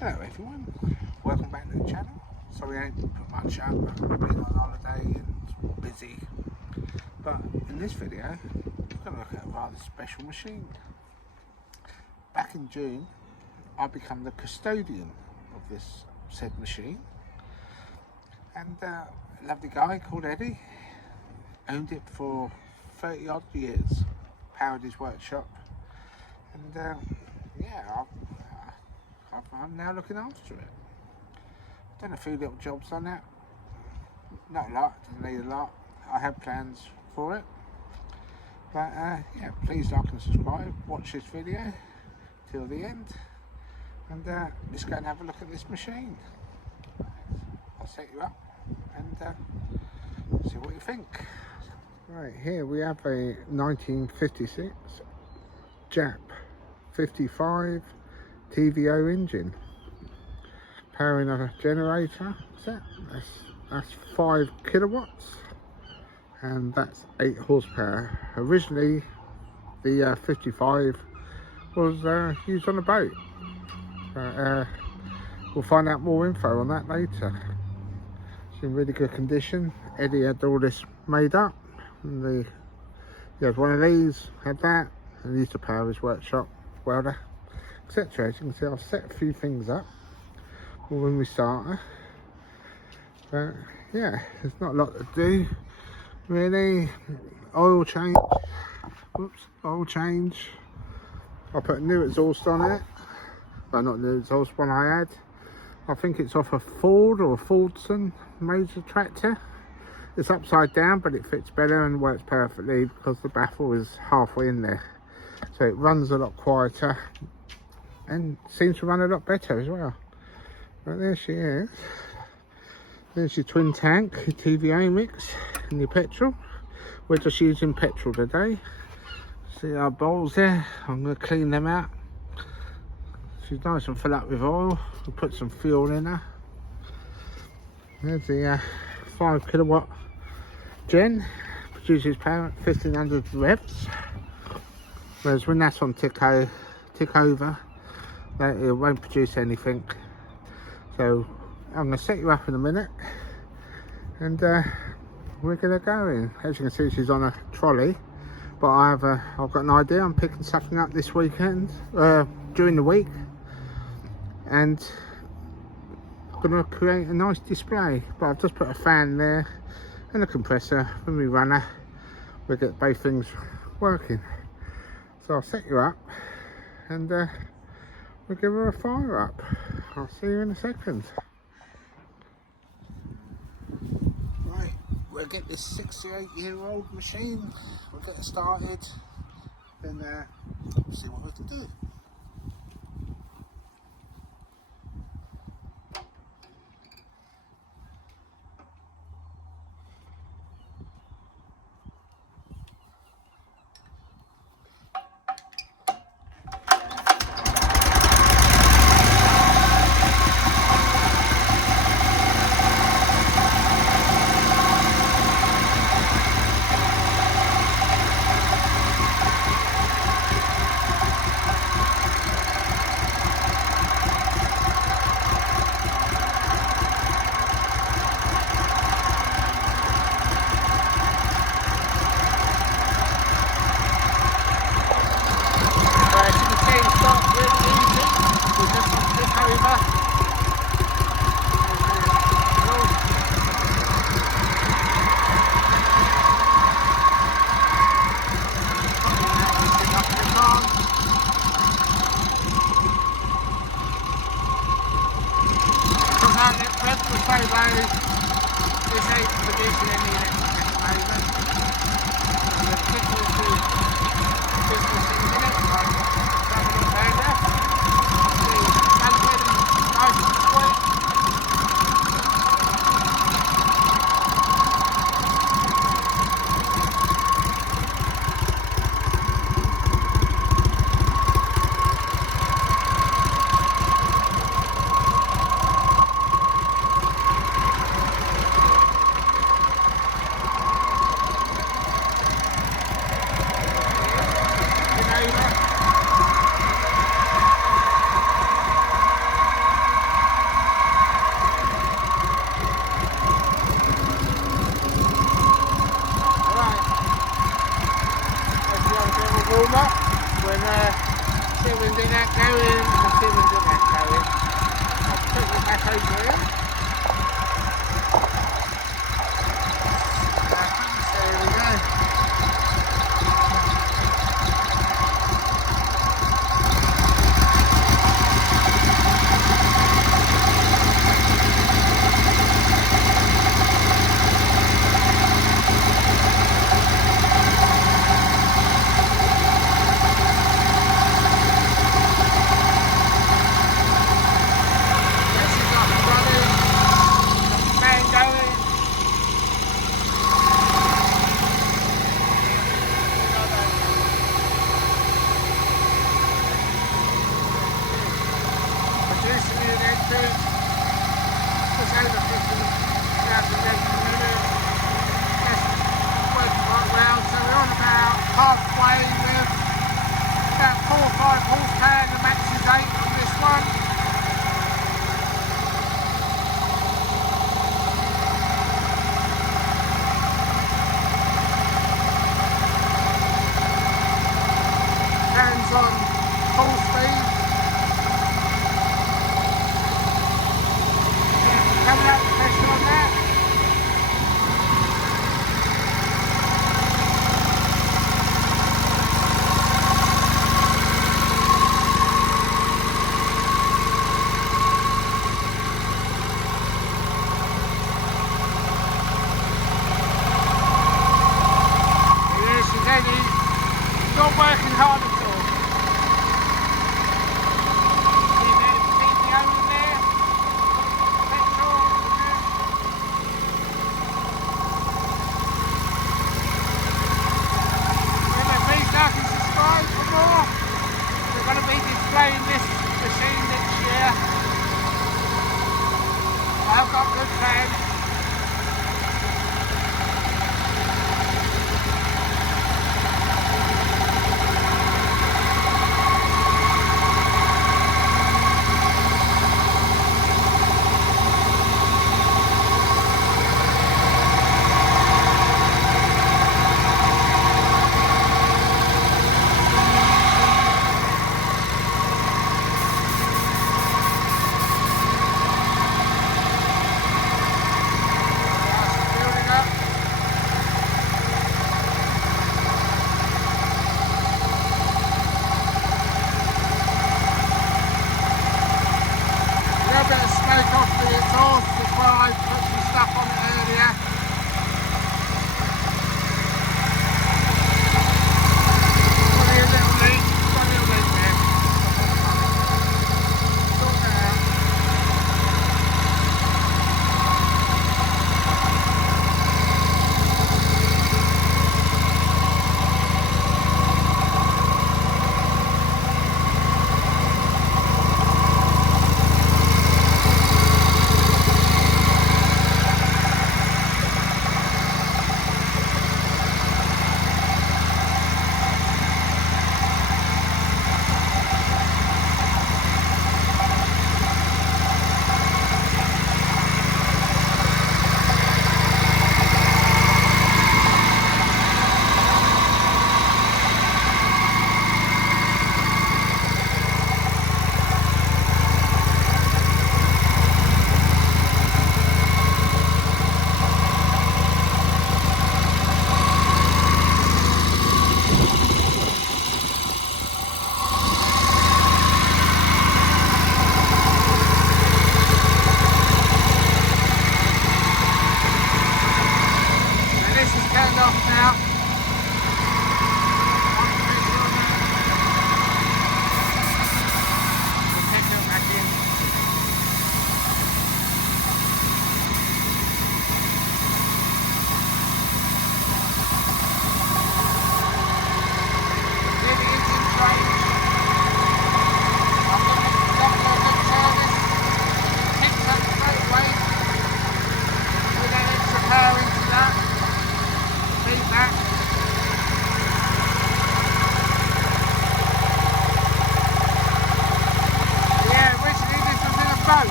Hello everyone, welcome back to the channel. Sorry I didn't put much up, I've been on holiday and busy. But in this video, we're going to look at a rather special machine. Back in June, I became the custodian of this said machine. And a lovely guy called Eddie owned it for 30 odd years, powered his workshop. And yeah, I'm now looking after it. I've done a few little jobs on it. Not a lot, doesn't need a lot. I have plans for it. But yeah, please like and subscribe. Watch this video till the end. And let's go and have a look at this machine. I'll set you up and see what you think. Right, here we have a 1956 JAP 55 TVO engine, powering a generator set. That's 5 kilowatts, and that's 8 horsepower. Originally, the 55 was used on a boat, but we'll find out more info on that later. It's in really good condition. Eddie had all this made up, and he had one of these, had that, and he used to power his workshop, welder, etc. As you can see, I've set a few things up when we started, but yeah, there's not a lot to do really. Oil change, oil change. I put a new exhaust on it, well, not new exhaust, one I had. I think it's off a Ford or a Fordson major tractor. It's upside down, but it fits better and works perfectly because the baffle is halfway in there, so it runs a lot quieter and seems to run a lot better as well. But there she is. There's your twin tank, your TVO mix, and your petrol. We're just using petrol today. See our bowls there? I'm going to clean them out. She's nice and full up with oil. We'll put some fuel in her. There's the 5 kilowatt gen, produces power at 1500 revs. Whereas when that's on tick over, it won't produce anything. So I'm going to set you up in a minute, and we're going to go in. As you can see, she's on a trolley, but I've got an idea. I'm picking something up this weekend, during the week, and I'm going to create a nice display. But I've just put a fan there and a compressor. When we run her, we'll get both things working. So I'll set you up, and we'll give her a fire up. I'll see you in a second. Right, we'll get this 68-year-old machine, we'll get it started, then see what we can do. warm up when steering did that going, the steering did that going. I'll put it back over here. There we go. Halfway with about 4 or 5 horsepower, the max is 8 on this one. Hands on full speed. Yeah, coming out the pressure on that. Not working hard at all. See there, TVO in there. Petrol. Remember, please like and subscribe for more. We're going to be displaying this machine next year. I've got good plans. A bit of smoke off the exhaust before I put some stuff on it earlier. Got a little leak there. Sort that out.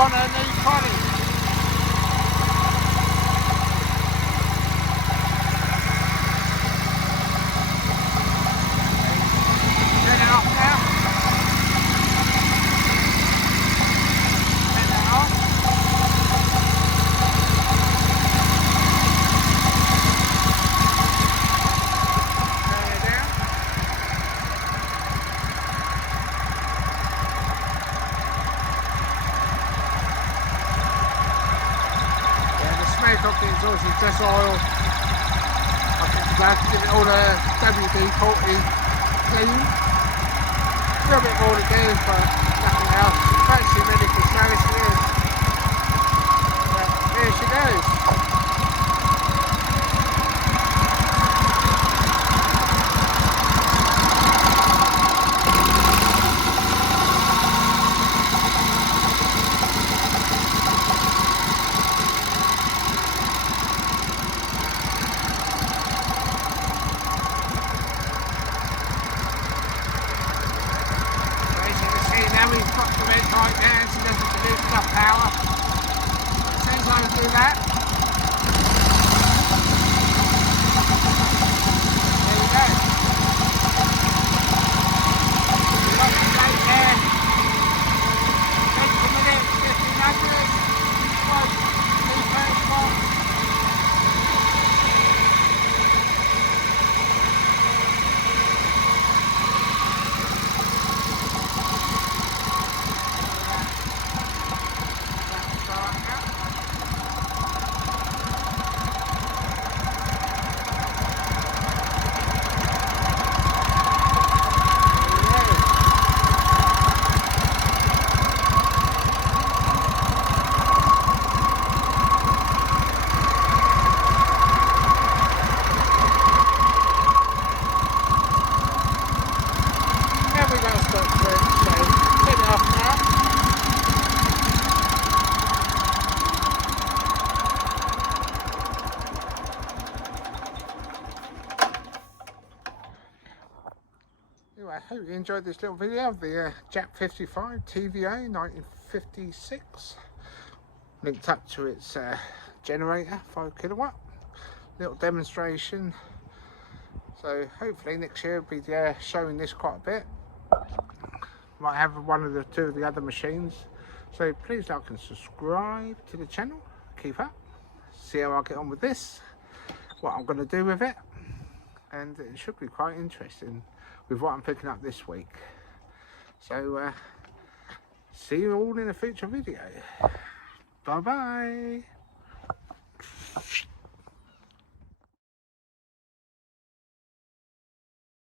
on her new trolley. Turn it off now. Turn that off. Turn it down. Smoke off the exhaust is just oil. I think I'm glad to give it all a WD-40 clean. A little bit more to do, but nothing else. It's actually ready for service here. But here she goes. Now we've got the red light there, so doesn't produce enough power. As soon as I do that, there we go. We've got the light there. Takes a minute, 1500. Quote, 231. Anyway, I hope you enjoyed this little video of the JAP 55 TVO 1956. Linked up to its generator, 5 kilowatt. Little demonstration. So hopefully next year we'll be showing this quite a bit. Might have one of the two of the other machines. So please like and subscribe to the channel. Keep up. See how I get on with this. What I'm going to do with it. And it should be quite interesting with what I'm picking up this week. So see you all in a future video. Bye bye.